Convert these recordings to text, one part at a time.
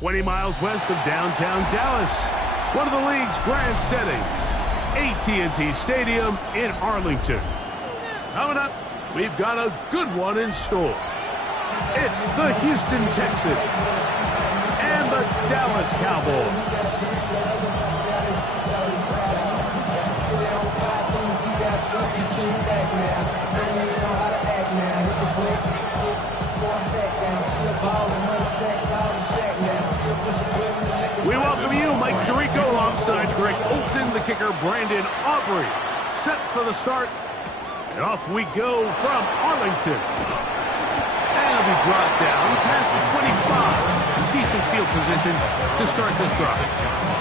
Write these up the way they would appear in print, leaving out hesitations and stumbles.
20 miles west of downtown Dallas. One of the league's grand settings, AT&T Stadium in Arlington. Coming up, we've got a good one in store. It's the Houston Texans and the Dallas Cowboys. We welcome you, Mike Tirico, alongside Greg Olson, the kicker, Brandon Aubrey. Set for the start, and off we go from Arlington. And it'll be brought down past the 25. Decent field position to start this drive.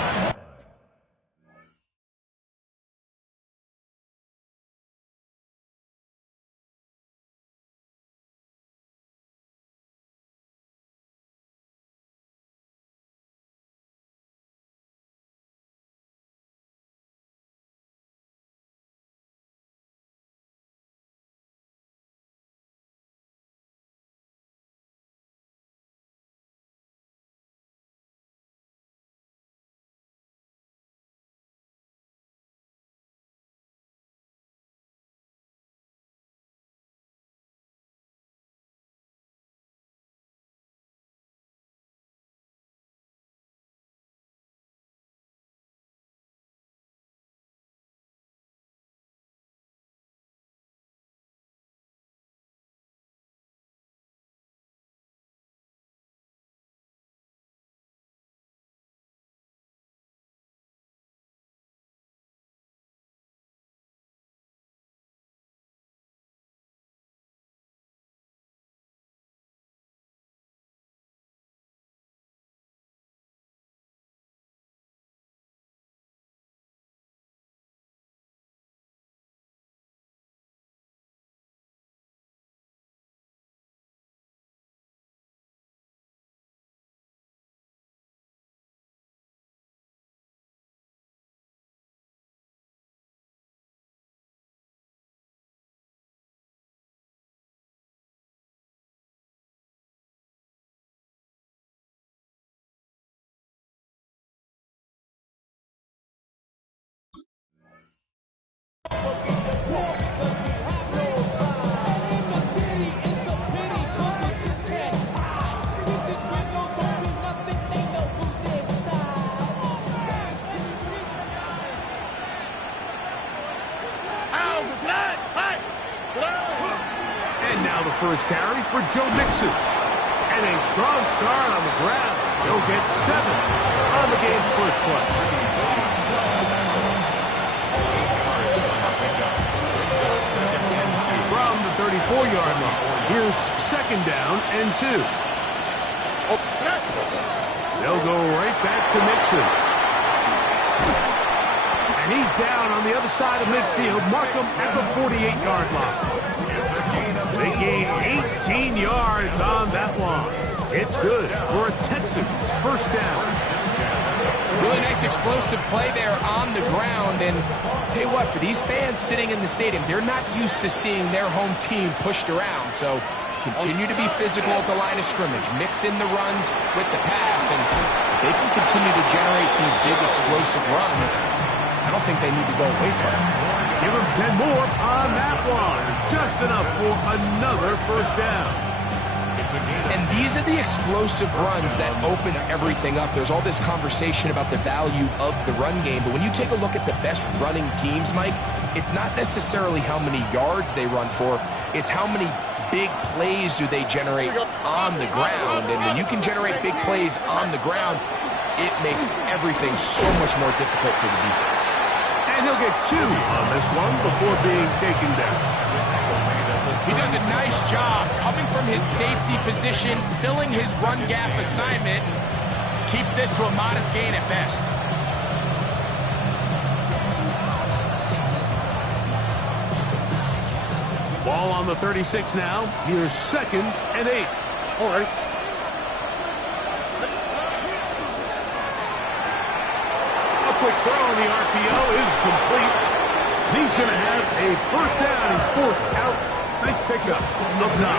First carry for Joe Mixon. And a strong start on the ground. Joe gets 7 on the game's first play. From the 34-yard line, here's second down and 2. They'll go right back to Mixon. And he's down on the other side of midfield. Mark him at the 48-yard line. They gain 18 yards on that one. It's good for a Texans first down. Really nice explosive play there on the ground. And I'll tell you what, for these fans sitting in the stadium, they're not used to seeing their home team pushed around. So continue to be physical at the line of scrimmage. Mix in the runs with the pass. And they can continue to generate these big explosive runs. I don't think they need to go away from it. Give them 10 more on that one. Just enough for another first down. And these are the explosive runs that open everything up. There's all this conversation about the value of the run game, but when you take a look at the best running teams, Mike, it's not necessarily how many yards they run for, it's how many big plays do they generate on the ground. And when you can generate big plays on the ground, it makes everything so much more difficult for the defense. And he'll get 2 on this one before being taken down. He does a nice job coming from his safety position, filling his run gap assignment, and keeps this to a modest gain at best. Ball on the 36 now. Here's second and 8. All right. Quick throw on the RPO is complete. He's going to have a first down and forced out Nice pickup of Nola.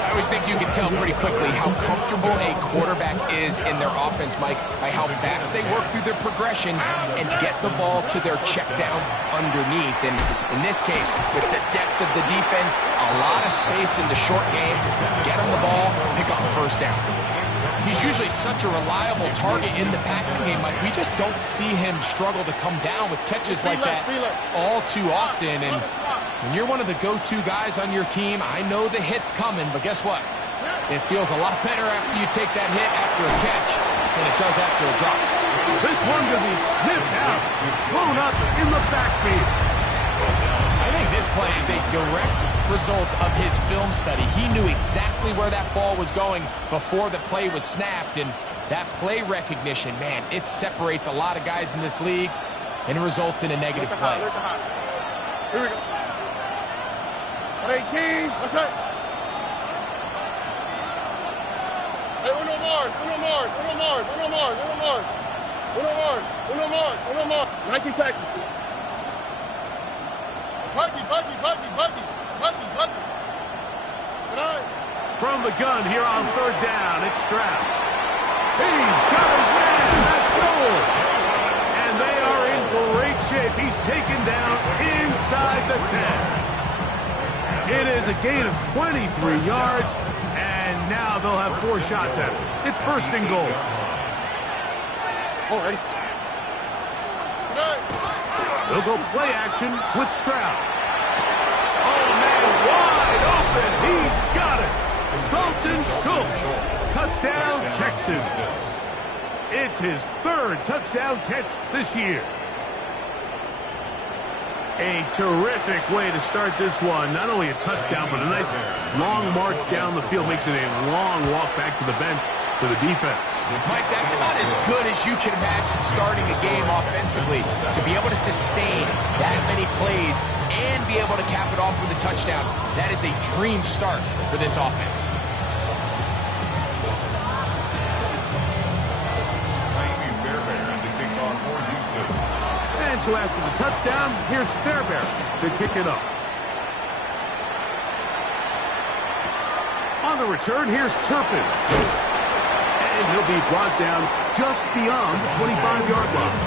I always think you can tell pretty quickly how comfortable a quarterback is in their offense, Mike, by how fast they work through their progression and get the ball to their check down underneath. And in this case, with the depth of the defense, a lot of space in the short game, get him the ball, pick up the first down. He's usually such a reliable target in the passing game, Mike. We just don't see him struggle to come down with catches like that all too often. And when you're one of the go-to guys on your team, I know the hit's coming, but guess what? It feels a lot better after you take that hit after a catch than it does after a drop. This one could be sniffed out, blown up in the backfield. I think this play is a direct result of his film study. He knew exactly where that ball was going before the play was snapped, and that play recognition, man, it separates a lot of guys in this league, and it results in a negative play. Here we go. 18, what's that? Hey, uno more. 19 taxi. Buggy. From the gun here on third down, it's Stroud. He's got his man, that's goal. And they are in great shape. He's taken down inside the 10. It is a gain of 23 yards, and now they'll have 4 shots at it. It's first and goal. Already. They'll go play action with Stroud. Oh, man, wide open. He's got it. Dalton Schultz. Touchdown, Texas. It's his 3rd touchdown catch this year. A terrific way to start this one. Not only a touchdown, but a nice long march down the field. Makes it a long walk back to the bench for the defense. Mike, that's about as good as you can imagine starting a game offensively. To be able to sustain that many plays and be able to cap it off with a touchdown, that is a dream start for this offense. And so after the touchdown, here's Fairbairn to kick it up. On the return, here's Turpin. And he'll be brought down just beyond the 25-yard line.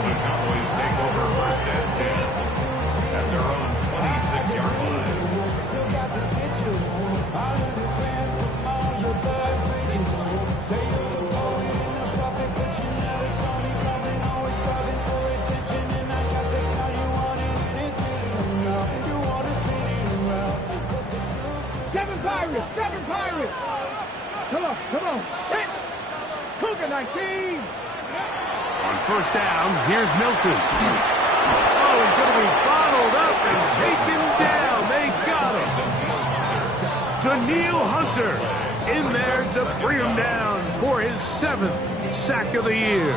The Cowboys take over first and 10 at their own 26-yard line. Still got the stitches. I understand from all your bad bridges. Say you're the poet and the prophet, but you never saw me coming. Always striving for attention, and I got the kind you wanted, and it's spinning around. You want to spin it around. Kevin Pirates! Come on. Hit! Cougar 19! On first down, here's Milton. Oh, he's going to be bottled up and taken down. They got him. Daniil Hunter in there to bring him down for his 7th sack of the year.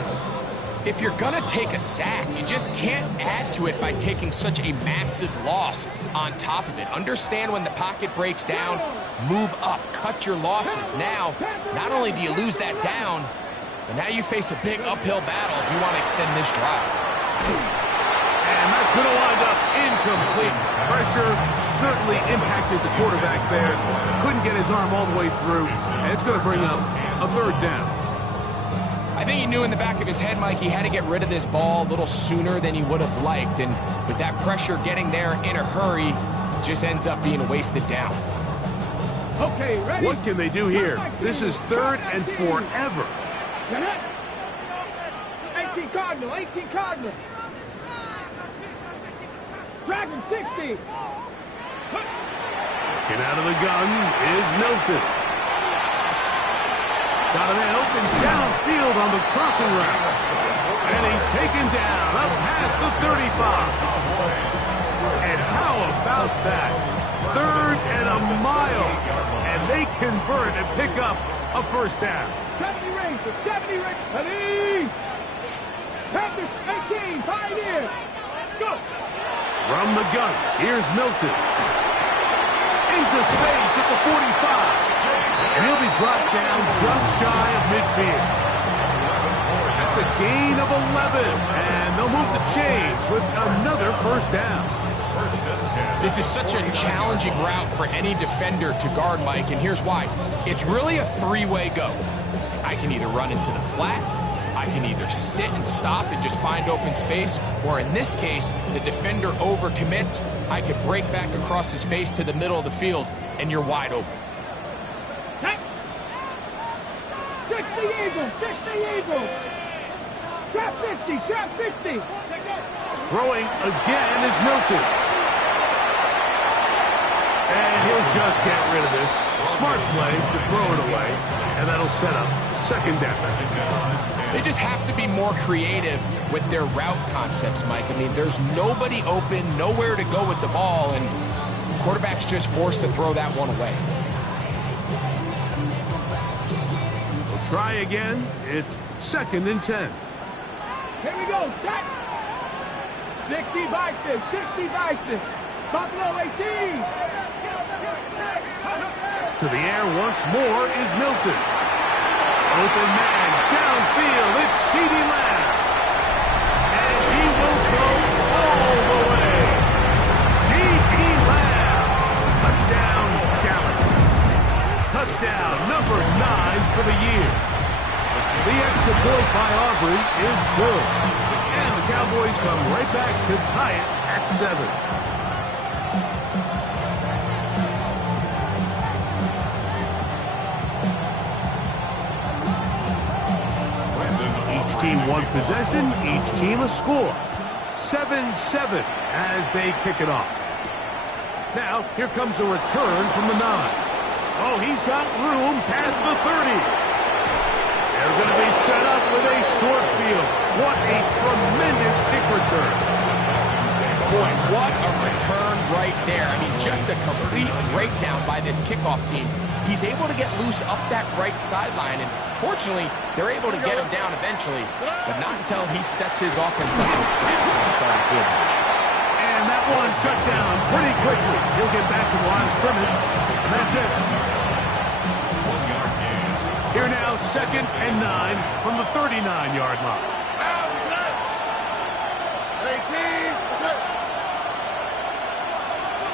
If you're going to take a sack, you just can't add to it by taking such a massive loss on top of it. Understand when the pocket breaks down, move up, cut your losses. Now, not only do you lose that down, but now you face a big uphill battle if you want to extend this drive. And that's going to wind up incomplete. Pressure certainly impacted the quarterback there. Couldn't get his arm all the way through, and it's going to bring up a 3rd down. I think he knew in the back of his head, Mike, he had to get rid of this ball a little sooner than he would have liked. And with that pressure getting there in a hurry, it just ends up being a wasted down. Okay, ready? What can they do here? This is 3rd and forever. 18 Cardinal. Dragon 60. Get out of the gun is Milton. Got a man open downfield on the crossing route. And he's taken down up past the 35. And how about that? 3rd and a mile. And they convert and pick up a first down. 70 Rangers. Ready? Panthers 18, Pioneers. Go. From the gun, here's Milton. Into space at the 45. And he'll be brought down just shy of midfield. That's a gain of 11. And they'll move the chains with another first down. First and 10. This is such a challenging route for any defender to guard, Mike, and here's why. It's really a three-way go. I can either run into the flat, I can either sit and stop and just find open space, or in this case, the defender overcommits. I could break back across his face to the middle of the field, and you're wide open. 60 Eagles, 60 Eagles. Trap 50, trap 50. Throwing again is Milton. And he'll just get rid of this. Smart play to throw it away, and that'll set up second down. They just have to be more creative with their route concepts, Mike. I mean, there's nobody open, nowhere to go with the ball, and the quarterback's just forced to throw that one away. We'll try again. It's second and 10. Here we go, set. 60 Bison, 60 Bison. Buffalo 18. To the air once more is Milton. Open man, downfield, it's CeeDee Lamb. And he will go all the way. CeeDee Lamb. Touchdown, Dallas. Touchdown, number 9 for the year. The extra point by Aubrey is good. And the Cowboys come right back to tie it at 7. Each team one possession, each team a score. 7-7 as they kick it off. Now, here comes a return from the 9. Oh, he's got room past the 30. They're going to be set up with a short field. What a tremendous kick return. Boy, what a return right there. I mean, just a complete breakdown by this kickoff team. He's able to get loose up that right sideline, and fortunately, they're able to get him down eventually, but not until he sets his offense up with excellent starting field position. And that one shut down pretty quickly. He'll get back to the line of scrimmage, and that's it. Here now, second and 9 from the 39-yard line.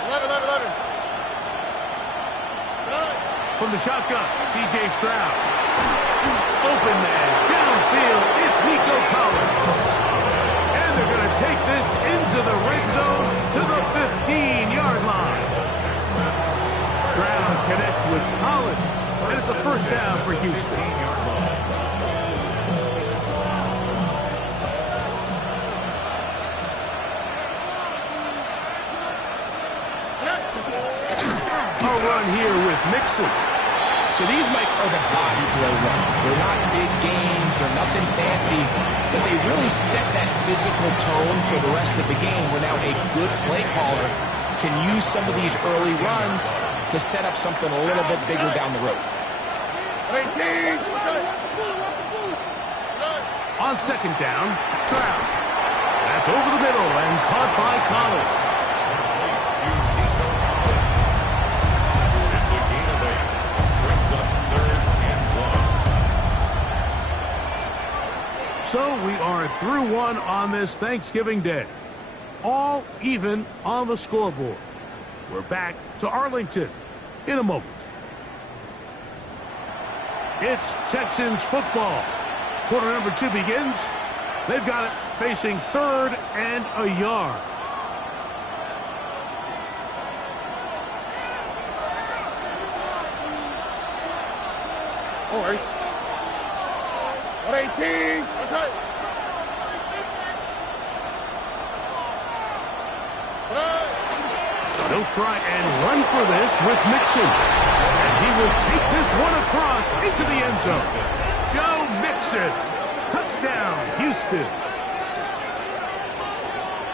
11. From the shotgun, C.J. Stroud. Open man, downfield, it's Nico Collins. And they're going to take this into the red zone to the 15-yard line. Stroud connects with Collins, and it's a first down for Houston. A run here with Mixon. So these, Mike, are the body blow runs. They're not big gains, they're nothing fancy, but they really set that physical tone for the rest of the game where now a good play caller can use some of these early runs to set up something a little bit bigger down the road. 18. On second down, Stroud. That's over the middle and caught by Collins. It's a gain of 8. Brings up 3rd and 1. So we are through one on this Thanksgiving Day. All even on the scoreboard. We're back to Arlington in a moment. It's Texans football. Quarter number 2 begins. They've got it facing 3rd and a yard. All right. 18. They'll try and run for this with Mixon. And he will take this one across into the end zone. Joe Mixon. Touchdown, Houston.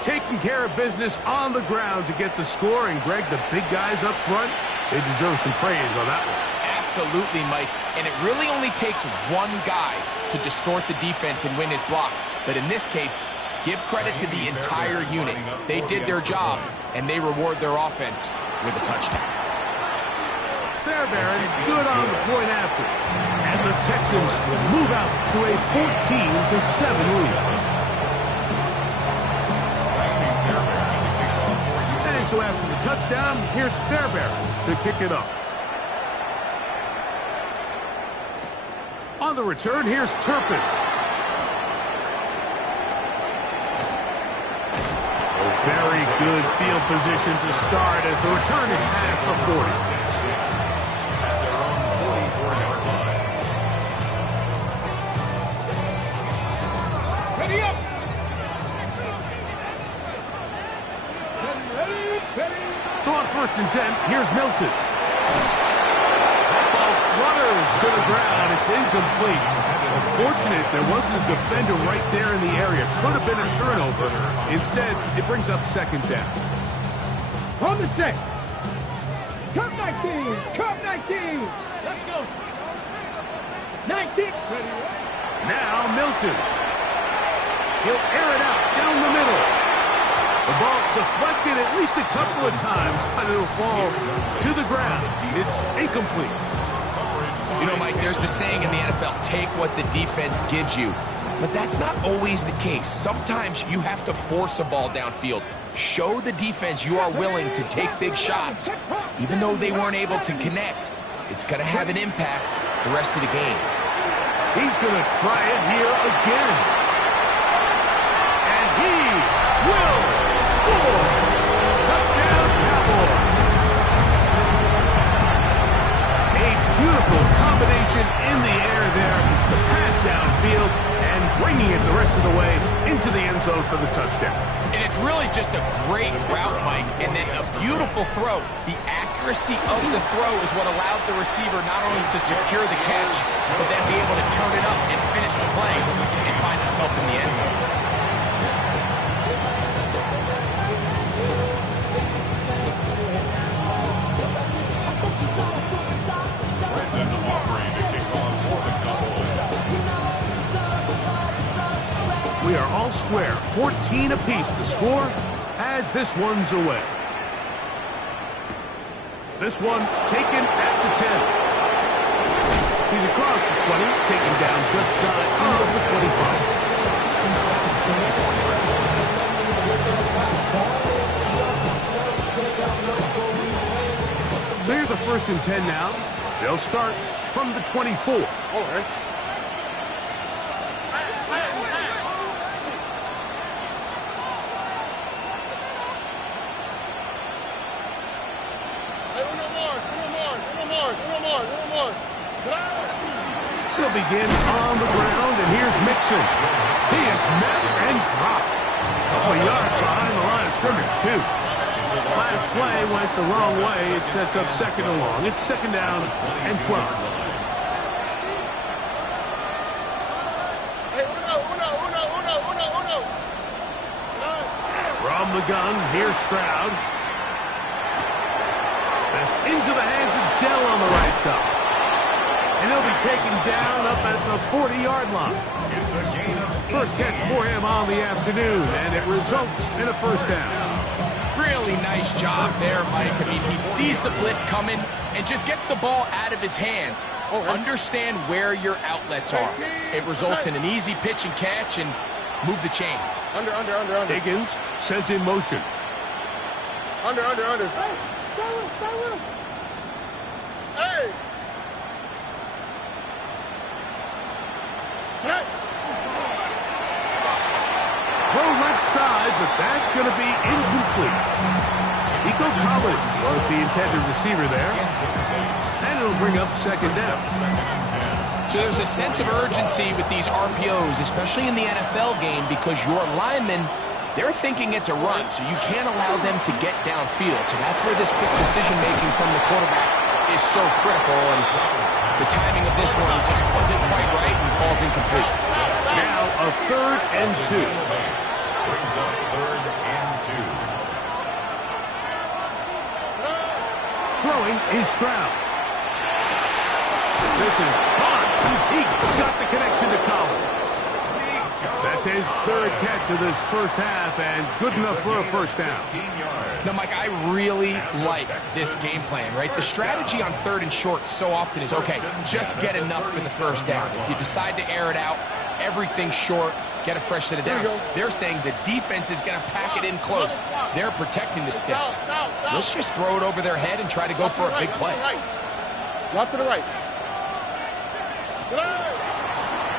Taking care of business on the ground to get the score. And, Greg, the big guys up front, they deserve some praise on that one. Absolutely, Mike. And it really only takes one guy to distort the defense and win his block. But in this case, give credit to the entire unit. They did their job, and they reward their offense with a touchdown. Fairbairn, good on the point after. And the Texans will move out to a 14-7 lead. So after the touchdown, here's Fairbairn to kick it up. On the return, here's Turpin. Very good field position to start as the return is past the 40. At their own 44-yard line. Ready up. Ready. So on 1st and 10, here's Milton. That ball flutters to the ground. It's incomplete. Fortunate there wasn't a defender right there in the area. Could have been a turnover. Instead, it brings up 2nd down. On the set. Cup 19. Cup 19. Let's go. 19. Ready. Now Milton. He'll air it out down the middle. The ball deflected at least a couple of times, but it'll fall to the ground. It's incomplete. You know, Mike, there's the saying in the NFL, take what the defense gives you. But that's not always the case. Sometimes you have to force a ball downfield. Show the defense you are willing to take big shots. Even though they weren't able to connect, it's going to have an impact the rest of the game. He's going to try it here again. And he will score. Touchdown, Cowboys. A beautiful combination in the air there. The pass downfield and bringing it the rest of the way into the end zone for the touchdown. And it's really just a great route, Mike, and then a beautiful throw. The accuracy of the throw is what allowed the receiver not only to secure the catch, but then be able to turn it up and finish the play and find himself in the end zone. We are all square, 14 apiece. The score as this one's away. This one taken at the 10. He's across the 20, taken down just shy of the 25. So here's a 1st and 10 now. They'll start from the 24. All right. They'll begin on the ground, and here's Mixon. He is met and dropped. A couple of yards behind the line of scrimmage, too. Last play went the wrong way. It sets up 2nd and long. It's 2nd down and 12. From the gun, here's Stroud. That's into the hands of Dell on the right side. And he'll be taken down up at the 40-yard line. It's a gain of 1st catch for him on the afternoon, and it results in a 1st down. Really nice job there, Mike. I mean, he sees the blitz coming and just gets the ball out of his hands. Understand where your outlets are. It results in an easy pitch and catch and move the chains. Under. Higgins sent in motion. Under. Hey! Throw left side, but that's going to be incomplete. Nico Collins was the intended receiver there. And it'll bring up 2nd down. So there's a sense of urgency with these RPOs, especially in the NFL game, because your linemen, they're thinking it's a run, so you can't allow them to get downfield. So that's where this quick decision-making from the quarterback is so critical, and the timing of this one just wasn't quite right and falls incomplete. Now a 3rd and 2. brings up 3rd and 2. Throwing is Stroud. This is hard. He got the connection to Collins. That's his 3rd catch of this 1st half, and good enough for a 1st down. Now, Mike, I really like this game plan, right? The strategy on 3rd and short so often is, okay, just get enough for the 1st down. If you decide to air it out, everything's short, get a fresh set of downs. They're saying the defense is going to pack it in close. They're protecting the sticks. So let's just throw it over their head and try to go for a big play. Not to the right.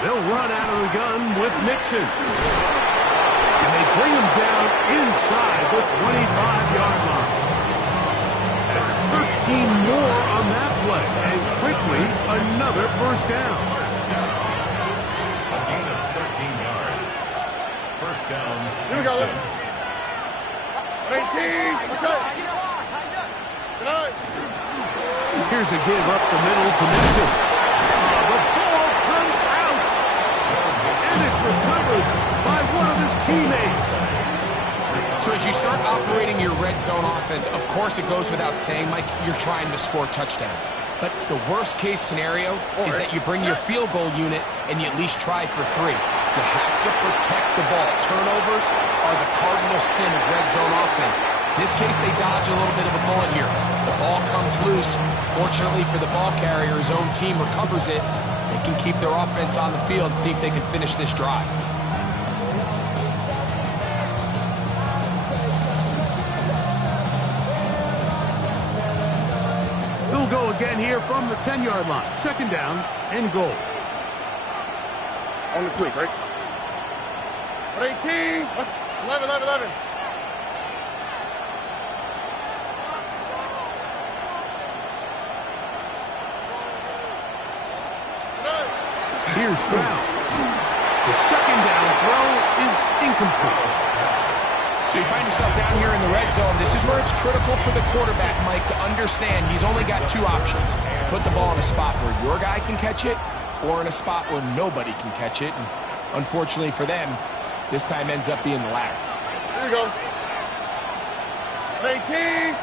They'll run out of the gun with Mixon. And they bring him down inside the 25-yard line. That's 13 more on that play. And quickly, another first down. A gain of 13 yards. First down. Here we go. 18. Here's a give up the middle to Mixon. The ball comes out. And it's recovered by one of his teammates. So as you start operating your red zone offense, of course it goes without saying, Mike, you're trying to score touchdowns. But the worst case scenario is that you bring your field goal unit and you at least try for 3. You have to protect the ball. Turnovers are the cardinal sin of red zone offense. In this case, they dodge a little bit of a bullet here. The ball comes loose. Fortunately for the ball carrier, his own team recovers it. They can keep their offense on the field and see if they can finish this drive. They'll go again here from the 10-yard line. Second down and goal. On the quick, right? 18. 11. Here's Stroud. The second down throw is incomplete. So you find yourself down here in the red zone. This is where it's critical for the quarterback, Mike, to understand he's only got 2 options. Put the ball in a spot where your guy can catch it or in a spot where nobody can catch it. And unfortunately for them, this time ends up being the latter. Here we go. 18.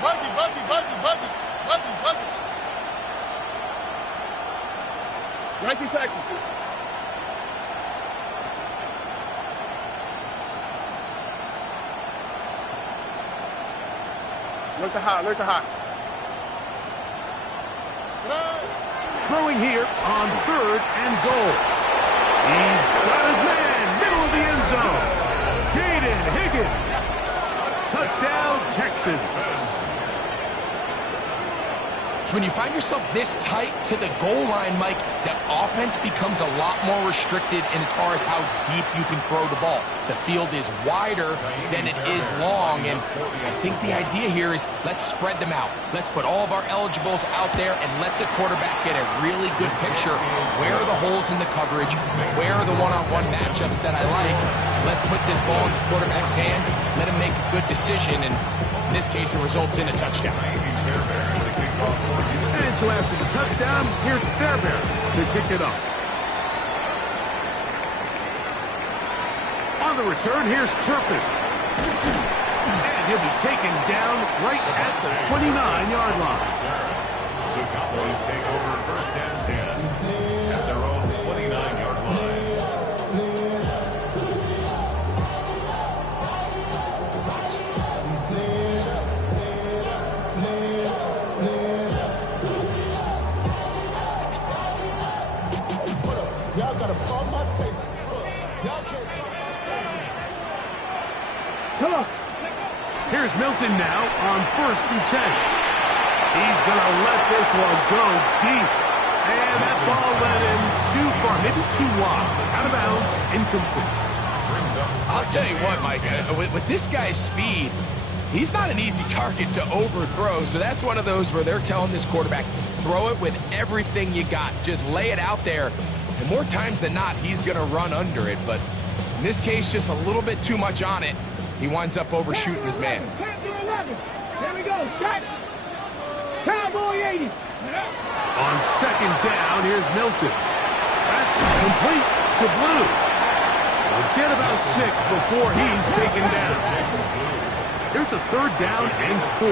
Buggy. 19 Texas. Look the hot. Throwing here on 3rd and goal. He's got his man, middle of the end zone. Jaden Higgins. Touchdown, Texans. So when you find yourself this tight to the goal line, Mike, that offense becomes a lot more restricted in as far as how deep you can throw the ball. The field is wider than it is long, and I think the idea here is let's spread them out. Let's put all of our eligibles out there and let the quarterback get a really good picture. Where are the holes in the coverage? Where are the one-on-one matchups that I like? And let's put this ball in the quarterback's hand, let him make a good decision, and in this case, it results in a touchdown. And so after the touchdown, here's Fairbairn to kick it off. On the return, here's Turpin. And he'll be taken down right at the 29-yard line. The Cowboys take over first and 10 at their own 29-yard line. Come on. Here's Milton now on 1st and 10. He's going to let this one go deep. And that ball led him too far, maybe too wide. Out of bounds, incomplete. I'll tell you what, Mike, with this guy's speed, he's not an easy target to overthrow. So that's one of those where they're telling this quarterback, throw it with everything you got. Just lay it out there. And more times than not, he's going to run under it. But in this case, just a little bit too much on it. He winds up overshooting his man. Here we go. Shot. Cowboy 80. On second down, here's Milton. That's complete to Blue. We'll get about 6 before he's taken down. Here's a 3rd down and 4.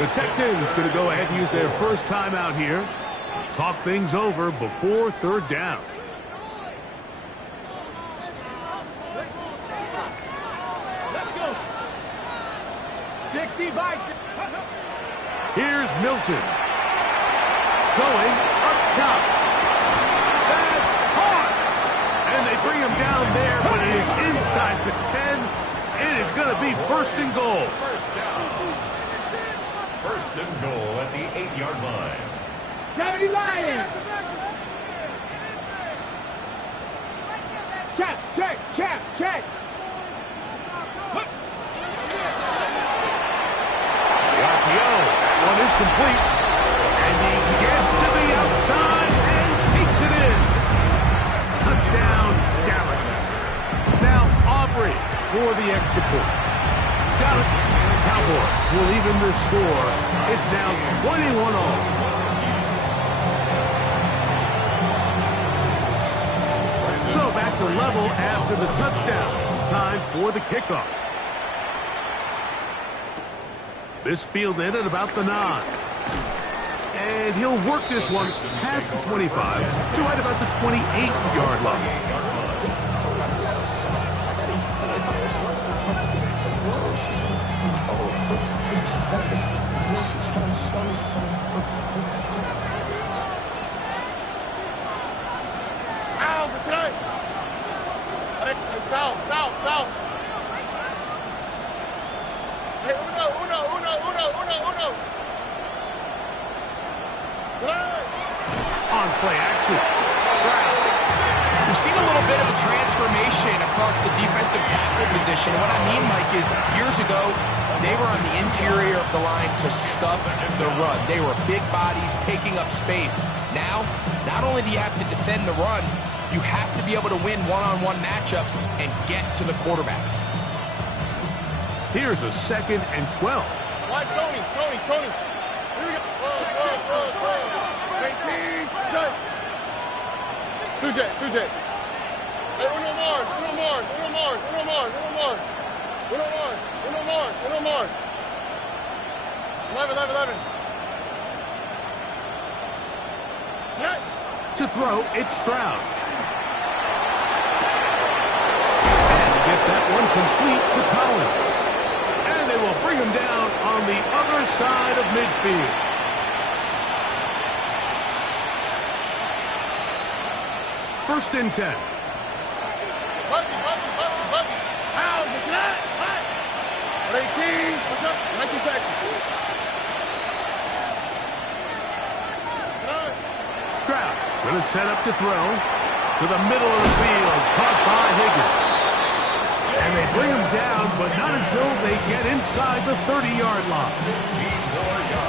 The Texans going to go ahead and use their first timeout here. Talk things over before 3rd down. Here's Milton. Going up top. That's caught. And they bring him down there, but it is inside the 10. It is going to be first and goal. First down. First and goal at the 8-yard line. 70 Lions. Check, check, check, check. The RPO, that one is complete. And he gets to the outside and takes it in. Touchdown, Dallas. Now Aubrey for the extra point. He's got it. Cowboys will even the score. It's now 21 all. So back to level after the touchdown. Time for the kickoff. This fielded at about the 9. And he'll work this one past the 25 to right about the 28-yard line. South. Hey, uno. On play action. We've seen a little bit of a transformation across the defensive tackle position. What I mean, Mike, is years ago, they were on the interior of the line to stuff the run. They were big bodies taking up space. Now, not only do you have to defend the run, you have to be able to win one-on-one matchups and get to the quarterback. Here's a 2nd and 12. Why, Tony. Here we go. 18, set. 2J. Hey, uno Mars. 11. To throw, it's Stroud. And he gets that one complete to Collins. And they will bring him down on the other side of midfield. First and 10. Bucky. How is that? 18. What's up? 19 Texas. Stroud going to set up to throw to the middle of the field. Caught by Higgins. And they bring him down, but not until they get inside the 30-yard line.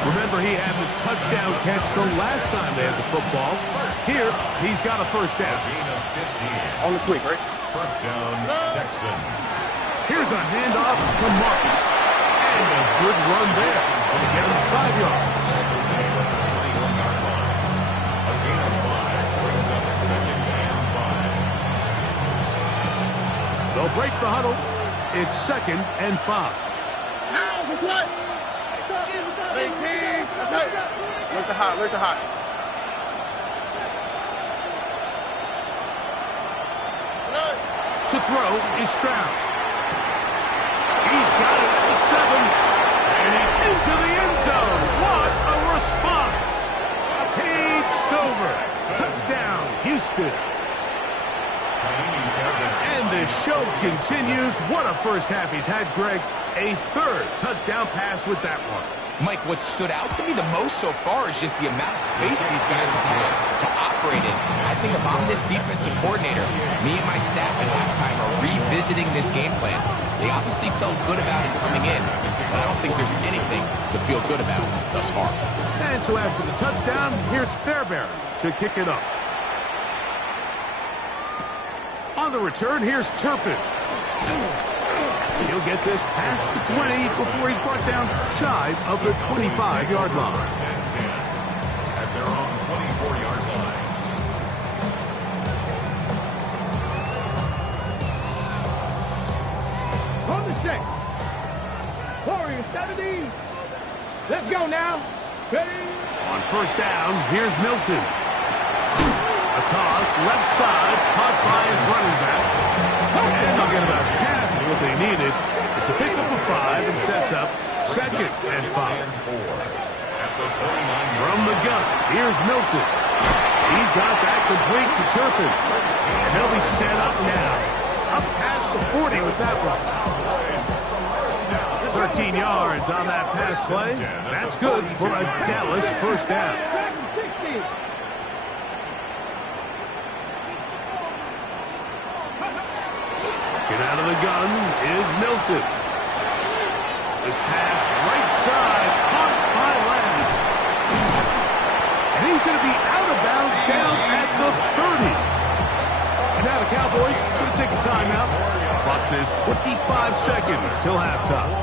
Remember, he had the touchdown catch the last time they had the football. Here, he's got a first down. On the quick, right? First down, Texans. Here's a handoff to Marks. And a good run there. Going to get him 5 yards. A gain of 5 brings up 2nd and 5. They'll break the huddle. It's 2nd and 5. How is that? 18. Look the hot. To throw is Stroud. He's got it at the 7. And he's into the end zone. What a response. Cade Stover. Touchdown, Houston. And the show continues. What a first half he's had, Greg. A 3rd touchdown pass with that one. Mike, what stood out to me the most so far is just the amount of space these guys have had to operate in. I think if I'm this defensive coordinator, me and my staff at halftime are revisiting this game plan. They obviously felt good about it coming in, but I don't think there's anything to feel good about thus far. And so after the touchdown, here's Fairbairn to kick it up. On the return, here's Turpin. He'll get this past the 20 before he's brought down shy of the 25-yard line. First and 10 at their own 24-yard line. On the 6. Warriors 70. Let's go now. Ready? On first down, here's Milton. A toss, left side, caught by his running back. And they'll get about half of what they needed. It's a pickup of 5 and sets up 2nd and 5. At the 29. From the gun, here's Milton. He He's got that complete to Turpin. And he'll be set up now. Up past the 40 with that one. 13 yards on that pass play. That's good for a Dallas first down. Get out of the gun is Milton. This pass right side, caught by Lance. And he's going to be out of bounds down at the 30. And now the Cowboys going to take a timeout. Clock says 25 seconds till halftime.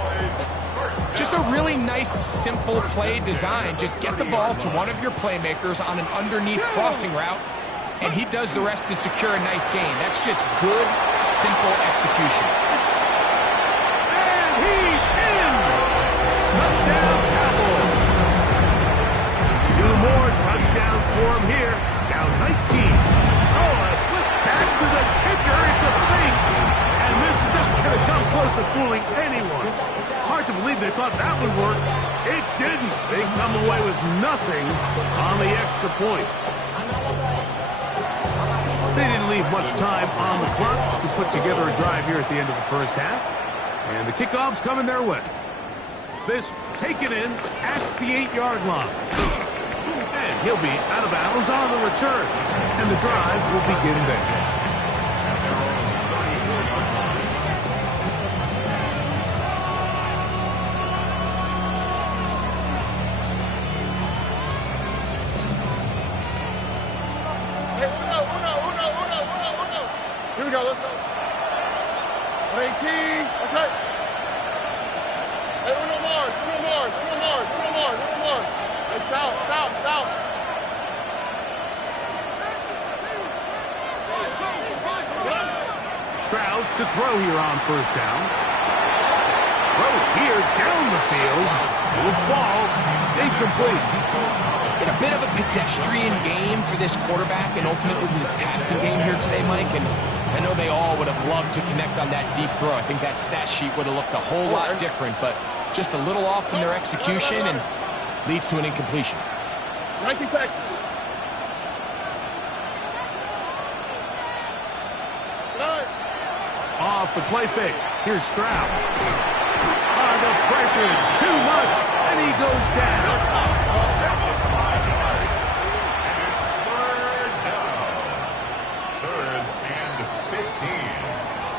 Just a really nice, simple play design. Just get the ball to one of your playmakers on an underneath crossing route, and he does the rest to secure a nice gain. That's just good, simple execution. And he's in! Touchdown, Cowboys! 2 more touchdowns for him here. Now 19. Oh, a flip back to the kicker. It's a fake. And this is not going to come close to fooling anyone. Hard to believe they thought that would work. It didn't. They come away with nothing on the extra point. They didn't leave much time on the clock to put together a drive here at the end of the first half. And the kickoff's coming their way. This taken in at the 8-yard line. And he'll be out of bounds on the return. And the drive will begin there. Here we go, let's go. 18, that's it. Hey, Uno Mars. Hey, south. Stroud to throw here on first down. Throw here down the field. It will fall incomplete. It's been a bit of a pedestrian game for this quarterback and ultimately this passing game here today, Mike. And I know they all would have loved to connect on that deep throw. I think that stat sheet would have looked a whole lot different, but just a little off in their execution and leads to an incompletion. 19 Texas. Off the play fake. Here's Stroud. The pressure is too much, and he goes down.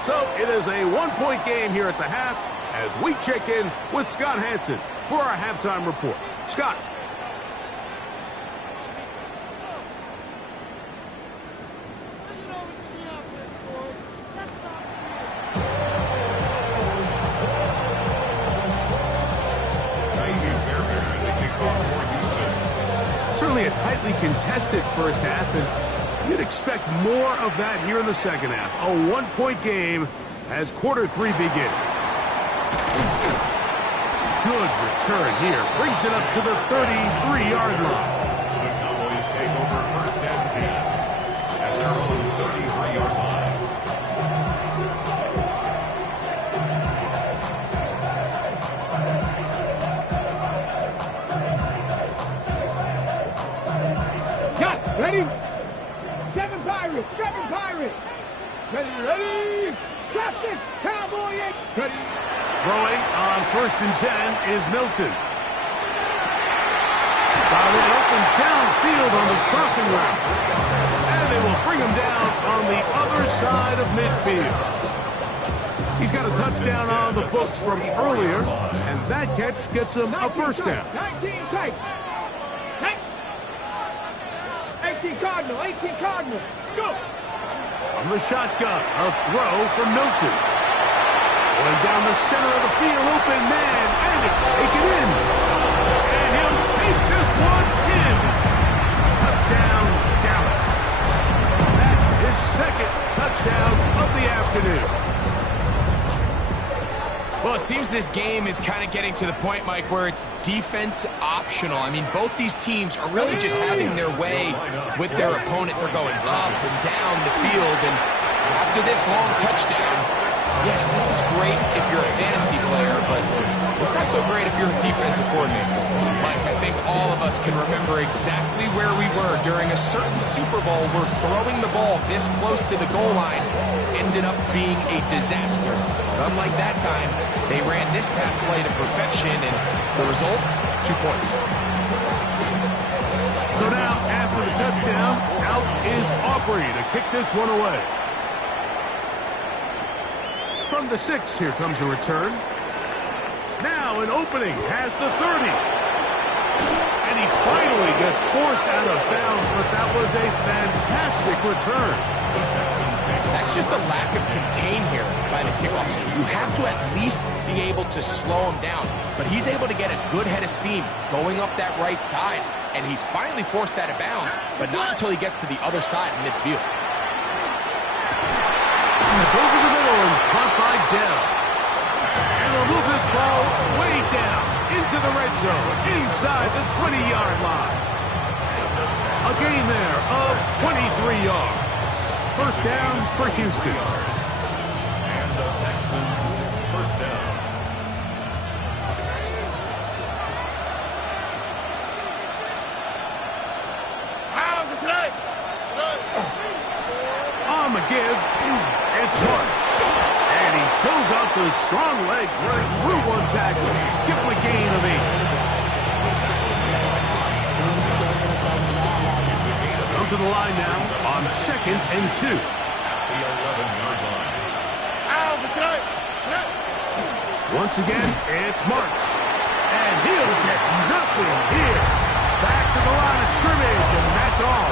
So it is a 1-point game here at the half as we check in with Scott Hansen for our halftime report. Scott. Certainly a tightly contested first half, and you'd expect more of that here in the second half. A 1-point game as quarter 3 begins. Good return here. Brings it up to the 33-yard line. The Cowboys take over first and 10 at their own 33-yard line. Got ready? Seven Pirates. Ready? Captain, Cowboy, ready. Throwing on first and 10 is Milton. Got it open downfield on the crossing route. And they will bring him down on the other side of midfield. He's got a touchdown on the books from earlier, and that catch gets him a first down. 19 take. 18 Cardinal. Let's go. From the shotgun, a throw from Milton. Going down the center of the field, open man, and it's taken in. And he'll take this one in. Touchdown, Dallas. That is second touchdown of the afternoon. Well, it seems this game is kind of getting to the point, Mike, where it's defense optional. I mean, both these teams are really just having their way with their opponent. They're going up and down the field, and after this long touchdown, Yes, this is great if you're a fantasy player, but it's not so great if you're a defensive coordinator. Mike, I think all of us can remember exactly where we were during a certain Super Bowl where throwing the ball this close to the goal line ended up being a disaster. But unlike that time, they ran this pass play to perfection, and the result, 2 points. So now, after the touchdown, out is Aubrey to kick this one away. From the 6, here comes a return. Now an opening has the 30. And he finally gets forced out of bounds, but that was a fantastic return. That's just a lack of contain here by the kickoff team. You have to at least be able to slow him down. But he's able to get a good head of steam going up that right side. And he's finally forced out of bounds, but not until he gets to the other side in midfield. It's over the middle and caught by Dell. And they'll move this ball way down into the red zone, inside the 20-yard line. A gain there of 23 yards. First down for Houston. And the Texans, first down. On the give, it's Marks. And he shows off those strong legs running through one tackle. Give him a gain of 8. Come to the line now on 2nd and 2. The 11-yard line. Once again, it's Marks. And he'll get nothing here. Back to the line of scrimmage, and that's all.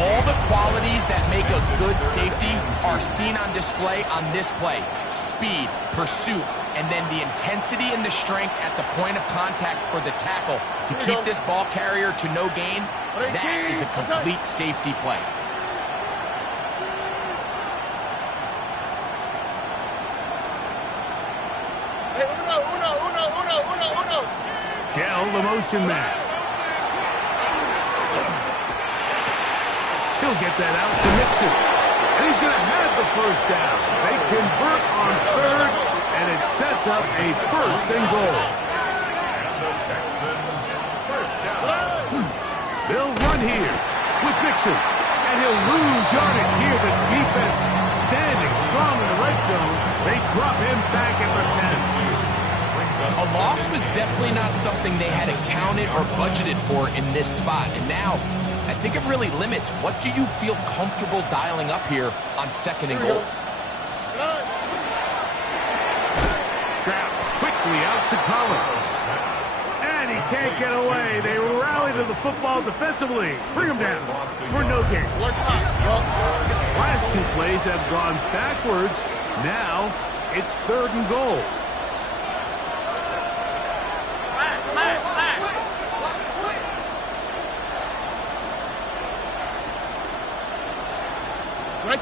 All the qualities that make a good safety are seen on display on this play. Speed, pursuit, and then the intensity and the strength at the point of contact for the tackle to keep this ball carrier to no gain. That is a complete safety play. Dell, the motion man. He'll get that out to Mixon. And he's going to have the first down. They convert on 3rd, and it sets up a 1st and goal. And the Texans, first down. They'll run here with Mixon. And he'll lose yardage here. The defense standing strong in the red zone. They drop him back at the 10. A loss was definitely not something they had accounted or budgeted for in this spot. And now, I think it really limits what do you feel comfortable dialing up here on 2nd and goal. Stroud quickly out to Collins. And he can't get away. They rally to the football defensively. Bring him down for no gain. Last 2 plays have gone backwards. Now it's 3rd and goal.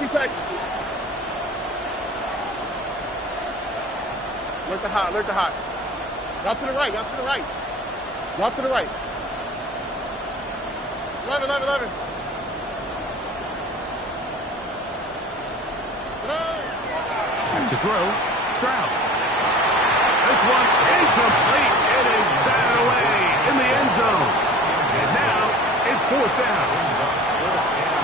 Texas. Alert the hot, alert the hot. Y'all to the right, y'all to the right. Y'all to the right. 11. To throw, Stroud. This one's incomplete. It is batted away in the end zone. And now it's 4th down.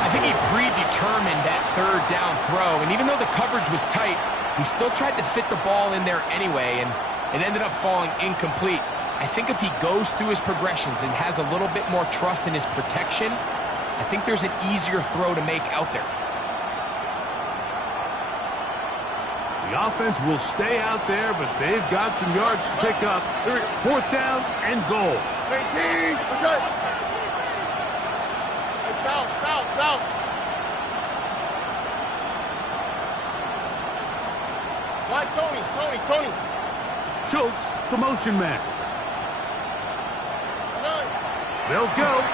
I think he predetermined that 3rd down throw, and even though the coverage was tight, he still tried to fit the ball in there anyway, and it ended up falling incomplete. I think if he goes through his progressions and has a little bit more trust in his protection, I think there's an easier throw to make out there. The offense will stay out there, but they've got some yards to pick up. 4th down and goal. 18, what's up? South. Why Tony? Schultz, the motion man. They'll go.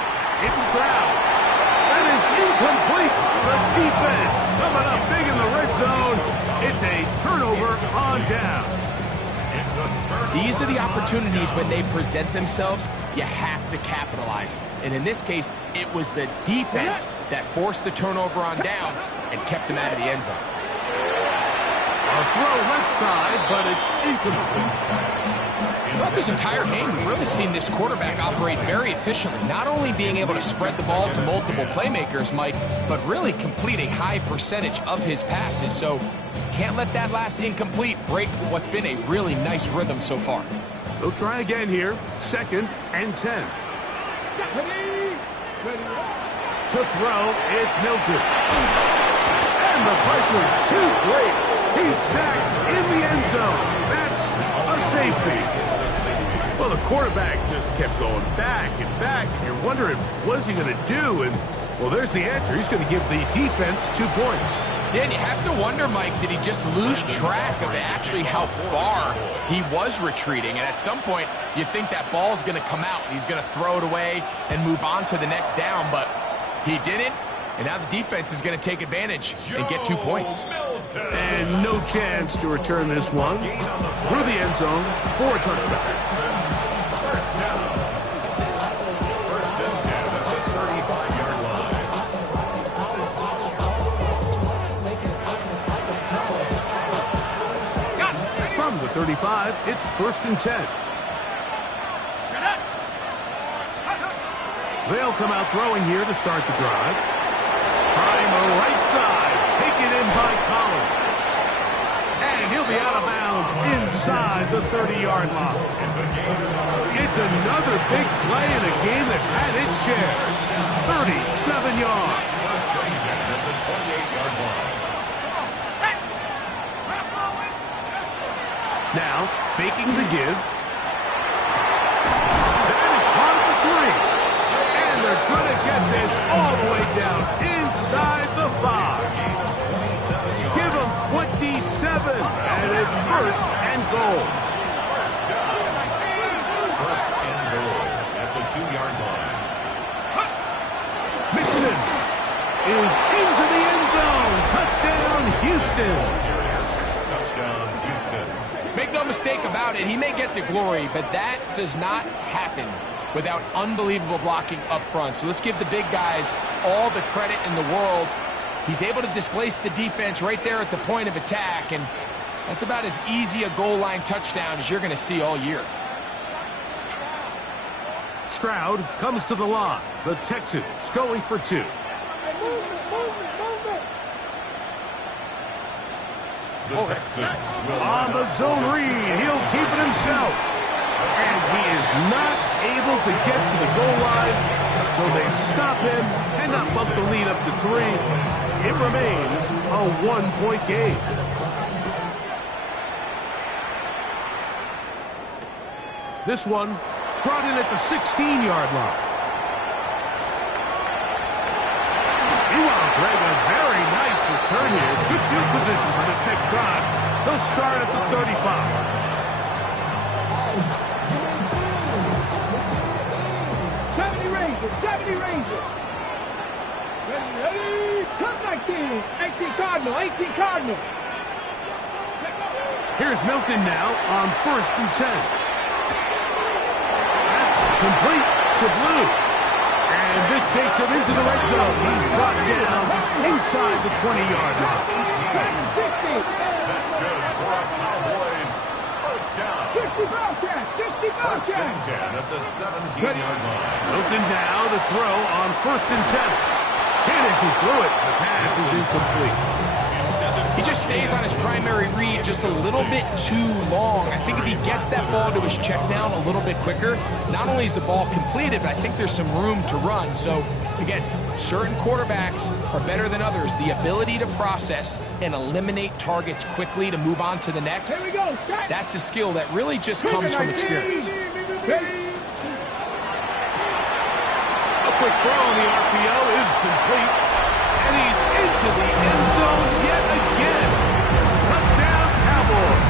It's Stroud. That is incomplete. The defense coming up big in the red zone. It's a turnover on down. These are the opportunities when they present themselves, you have to capitalize. And in this case, it was the defense that forced the turnover on downs and kept them out of the end zone. A throw left side, but it's incomplete. Throughout this entire game, we've really seen this quarterback operate very efficiently, not only being able to spread the ball to multiple playmakers, Mike, but really complete a high percentage of his passes. So can't let that last incomplete break what's been a really nice rhythm so far. They'll try again here. 2nd and 10. To throw, it's Milton. And the pressure too great. He's sacked in the end zone. That's a safety. Well, the quarterback just kept going back and back, and you're wondering, what's he going to do? And, well, there's the answer. He's going to give the defense 2 points. Yeah, and you have to wonder, Mike, did he just lose track of actually how far he was retreating? And at some point, you think that ball's going to come out. He's going to throw it away and move on to the next down, but he didn't. And now the defense is going to take advantage and get 2 points. And no chance to return this one. Through the end zone for a touchdown. First down. First and 10 at the 35-yard line. From the 35, it's 1st and 10. They'll come out throwing here to start the drive. Trying the right side, taken in by Collins. And he'll be out of bounds inside the 30-yard line. It's another big play in a game that's had its share. 37 yards. At the 28-yard line. Now, faking the give. That is caught at the 3. And they're going to get this all the way down inside the 5. Give them 27, and it's 1st and goal. First and goal at the 2-yard line. Mixon is into the end zone. Touchdown, Houston. Touchdown, Houston. Make no mistake about it, he may get the glory, but that does not happen without unbelievable blocking up front. So let's give the big guys all the credit in the world. He's able to displace the defense right there at the point of attack, and that's about as easy a goal line touchdown as you're going to see all year. Stroud comes to the line. The Texans going for 2. The Texans will On the zone read, he'll keep it himself. And he is not able to get to the goal line, so they stop him and not bump the lead up to 3. It remains a 1-point game. This one brought in at the 16-yard line. Meanwhile, Greg, a very nice return here. Good field position for this next drive. They'll start at the 35. 70 Rangers. Ready, come 19. 18 Cardinal, 18 Cardinal. Here's Milton now on 1st and 10. That's complete to Blue. And this takes him into the red zone. He's brought down inside the 20-yard line. That's good for our Cowboys. First down. 50 ball catch, 50 ball First and catch. 10 at the 17-yard line. Milton now to throw on 1st and 10. And as he threw it, the pass is incomplete. He just stays on his primary read just a little bit too long. I think if he gets that ball to his check down a little bit quicker, not only is the ball completed, but I think there's some room to run. So, again, certain quarterbacks are better than others. The ability to process and eliminate targets quickly to move on to the next, Here we go. Shot. that's a skill that really just comes from experience. A quick throw on the RPO is complete. And he's into the end zone yet again. Touchdown, Cowboys.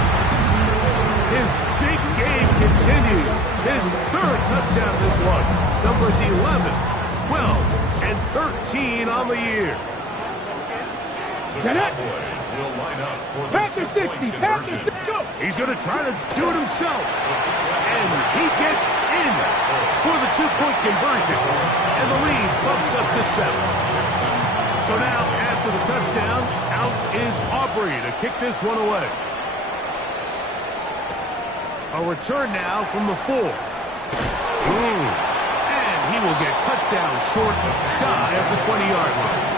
His big game continues. His 3rd touchdown this one. Numbers 11, 12, and 13 on the year. The Cowboys will line up for the Pass to 60. Pass to 60. Go. He's going to try to do it himself. And he gets in for the 2-point conversion. And the lead bumps up to 7. So now, after the touchdown, out is Aubrey to kick this one away. A return now from the 4. And he will get cut down short, shy of the 20-yard line.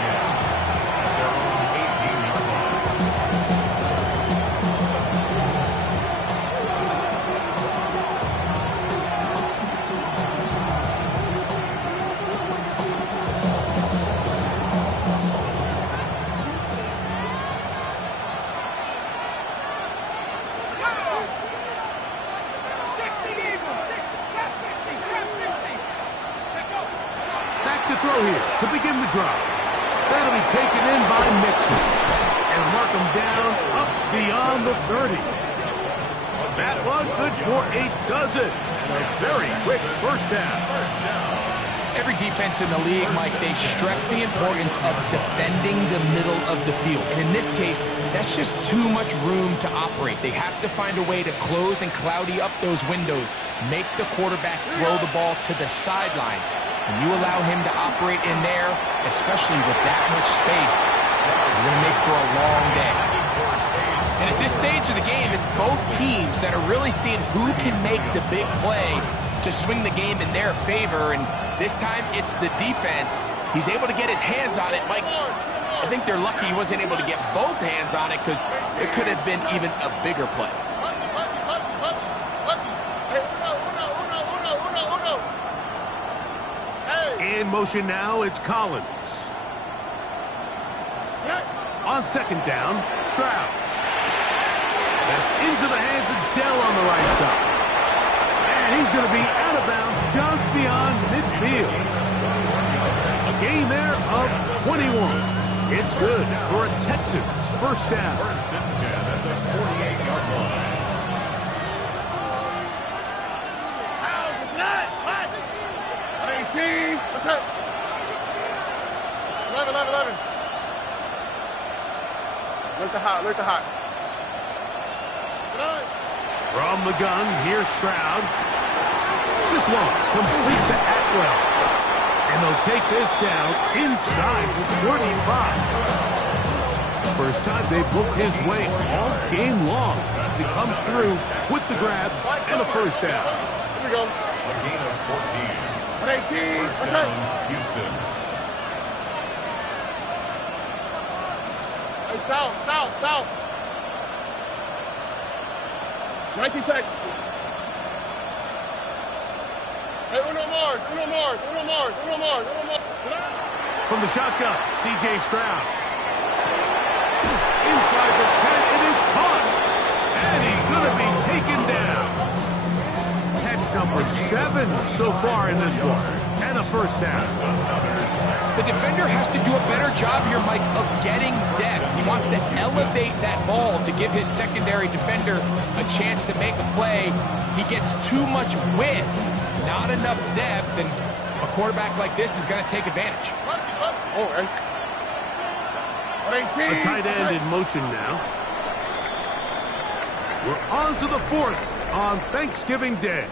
Throw here to begin the drive. That'll be taken in by Mixon. And mark him down up beyond the 30. That one good for a dozen. And a very quick first down. Every defense in the league, Mike, they stress the importance of defending the middle of the field. And in this case, that's just too much room to operate. They have to find a way to close and cloudy up those windows, make the quarterback throw the ball to the sidelines. And you allow him to operate in there, especially with that much space, you're going to make for a long day. And at this stage of the game, it's both teams that are really seeing who can make the big play to swing the game in their favor. And this time, it's the defense. He's able to get his hands on it. Mike, I think they're lucky he wasn't able to get both hands on it because it could have been even a bigger play. In motion now, it's Collins. On second down, Stroud. That's into the hands of Dell on the right side. And he's going to be out of bounds just beyond midfield. A gain there of 21. It's good for a Texans first down. First and 10 at the 48-yard line. What's up? 11. Alert the hot. From the gun, here's Stroud. This one complete to Atwell. And they'll take this down inside the 45. First time they've looked his way all game long as he comes through with the grabs and a first down. Here we go. A gain of 14. 18. First down, Houston. Hey, south. 19 Texas. Hey, Uno Mars. From the shotgun, C.J. Stroud. Inside the 10, it is caught. And he's going to be taken down. Catch number 7 so far in this one. And a first down. The defender has to do a better job here, Mike, of getting depth. He wants to elevate that ball to give his secondary defender a chance to make a play. He gets too much width, not enough depth, and a quarterback like this is going to take advantage. A tight end in motion now. We're on to the 4th on Thanksgiving Day.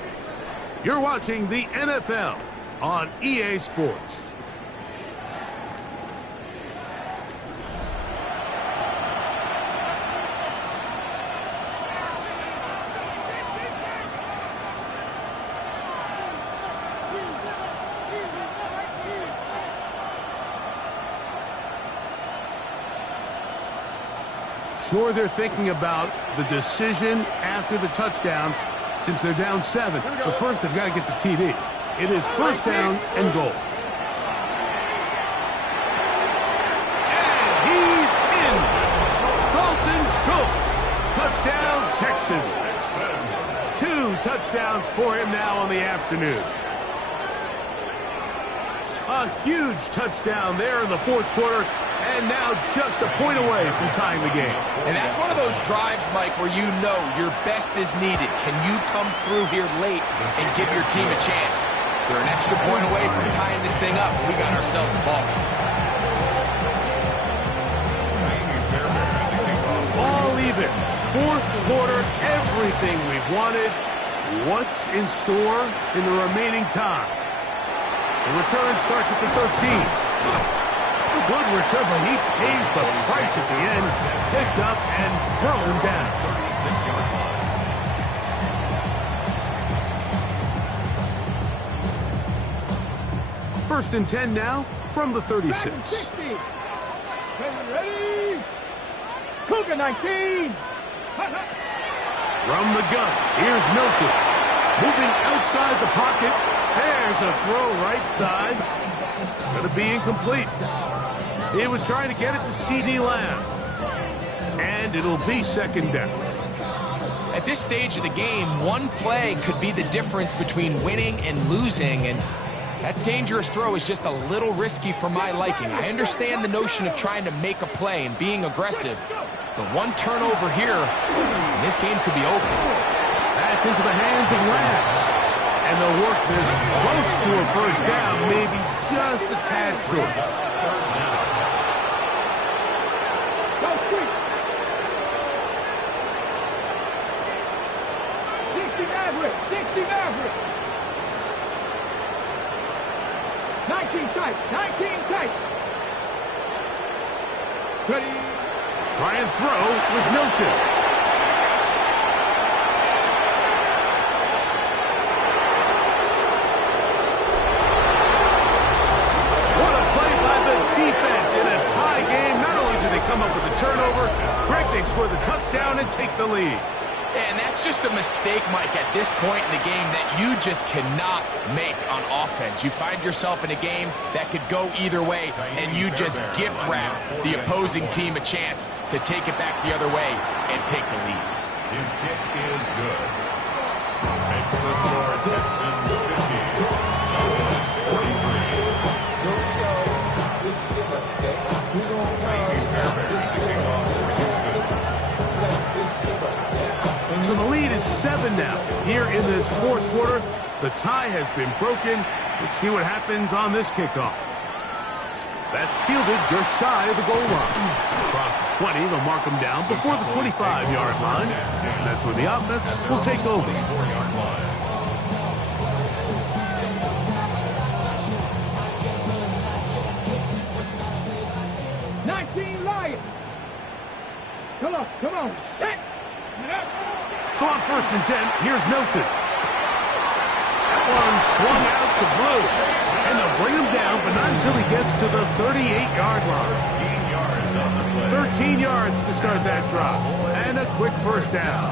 You're watching the NFL on EA Sports. Sure, they're thinking about the decision after the touchdown since they're down 7. But first, they've got to get the TD. It is first down and goal. And he's in. Dalton Schultz. Touchdown, Texans. 2 touchdowns for him now on the afternoon. A huge touchdown there in the 4th quarter, and now just a point away from tying the game. And that's one of those drives, Mike, where you know your best is needed. Can you come through here late and give your team a chance? They're an extra point away from tying this thing up. We got ourselves a ball game. All even. 4th quarter, everything we've wanted. What's in store in the remaining time? The return starts at the 13. Good return, but he pays the price at the end. Picked up and thrown down. 36-yard line. First and 10 now from the 36. 60. Ready? Cougar 19. From the gun, here's Milton. Moving outside the pocket. There's a throw right side. Going to be incomplete. He was trying to get it to C.D. Lamb. And it'll be second down. At this stage of the game, one play could be the difference between winning and losing, and that dangerous throw is just a little risky for my liking. I understand the notion of trying to make a play and being aggressive, but one turnover here, and this game could be over. That's into the hands of Lamb. And they'll work this close to a first down, maybe just a tad short. Go quick. 60 Maverick. 60 Maverick. 19 tight. 19 tight. Ready. Try and throw with Milton. What a play by the defense in a tie game. Not only do they come up with a turnover, Greg, they score the touchdown and take the lead. And that's just a mistake, Mike, at this point in the game that you just cannot make on offense. You find yourself in a game that could go either way, and you just gift wrap the opposing team a chance to take it back the other way and take the lead. His kick is good. Takes the score. Texans 50. Cowboys 43. So the lead is 7 now. Here in this fourth quarter, the tie has been broken. Let's see what happens on this kickoff. That's fielded just shy of the goal line. Across the 20, they'll mark them down before the 25-yard line. And that's where the offense will take over. 24-yard line. 19 Lions. Come on, come on. Set. So on first and 10, here's Milton. That one swung out to Blue. And they'll bring him down, but not until he gets to the 38-yard line. 13 yards on the play. 13 yards to start that drive. And a quick first down.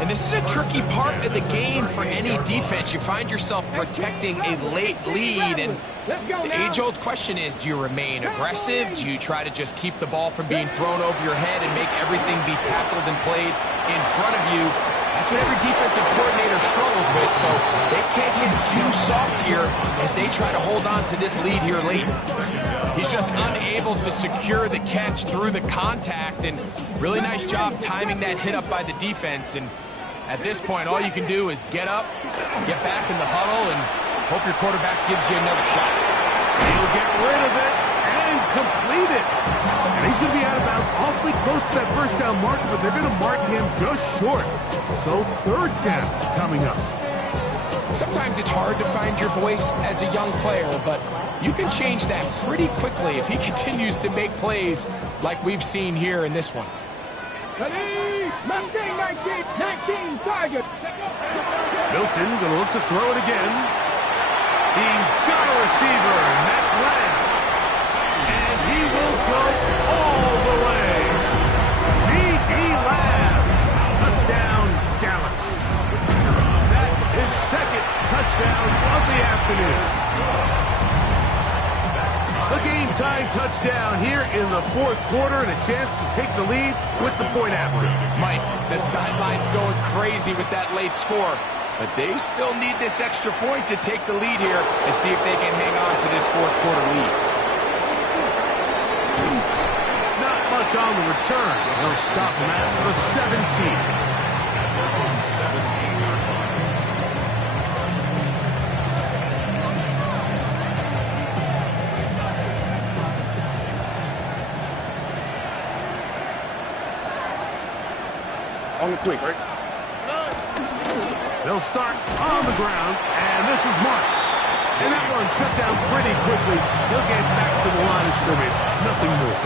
And this is a tricky part of the game for any defense. You find yourself protecting a late lead, and the age-old question is, do you remain aggressive? Do you try to just keep the ball from being thrown over your head and make everything be tackled and played in front of you? That's what every defensive coordinator struggles with, so they can't get too soft here as they try to hold on to this lead here late. He's just unable to secure the catch through the contact, and really nice job timing that hit up by the defense. And at this point, all you can do is get up, get back in the huddle, and hope your quarterback gives you another shot. He'll get rid of it and complete it. And he's going to be out of bounds awfully close to that first down mark, but they're going to mark him just short. So third down coming up. Sometimes it's hard to find your voice as a young player, but you can change that pretty quickly if he continues to make plays like we've seen here in this one. Ready. 19 target. Milton going to look to throw it again. He's got a receiver, and that's Lamb. And he will go all the way. C.D. Lamb. Touchdown, Dallas. That is second touchdown of the afternoon. The game-tying touchdown here in the fourth quarter, and a chance to take the lead with the point after. Mike, the sideline's going crazy with that late score, but they still need this extra point to take the lead here and see if they can hang on to this fourth quarter lead. Not much on the return. They'll stop him at the 17. 17-yard line. On the quick, right? They'll start on the ground, and this is Marks. And that one shut down pretty quickly. He'll get back to the line of scrimmage. Nothing more.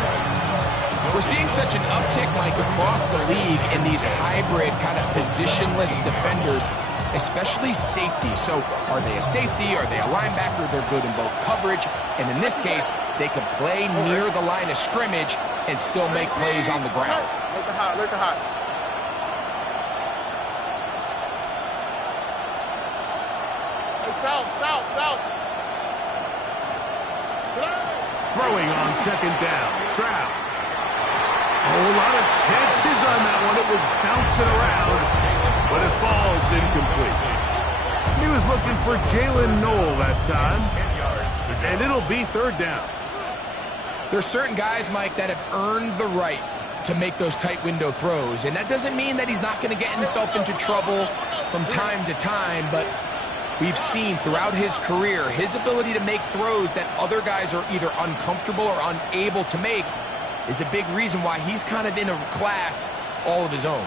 We're seeing such an uptick, Mike, across the league in these hybrid kind of positionless defenders, especially safety. So are they a safety? Are they a linebacker? They're good in both coverage. And in this case, they can play near the line of scrimmage and still make plays on the ground. Look at hot. South. Throwing on second down. Stroud. A whole lot of chances on that one. It was bouncing around, but it falls incomplete. He was looking for Jalen Nola that time, and it'll be third down. There's certain guys, Mike, that have earned the right to make those tight window throws, and that doesn't mean that he's not going to get himself into trouble from time to time, but we've seen throughout his career his ability to make throws that other guys are either uncomfortable or unable to make is a big reason why he's kind of in a class all of his own.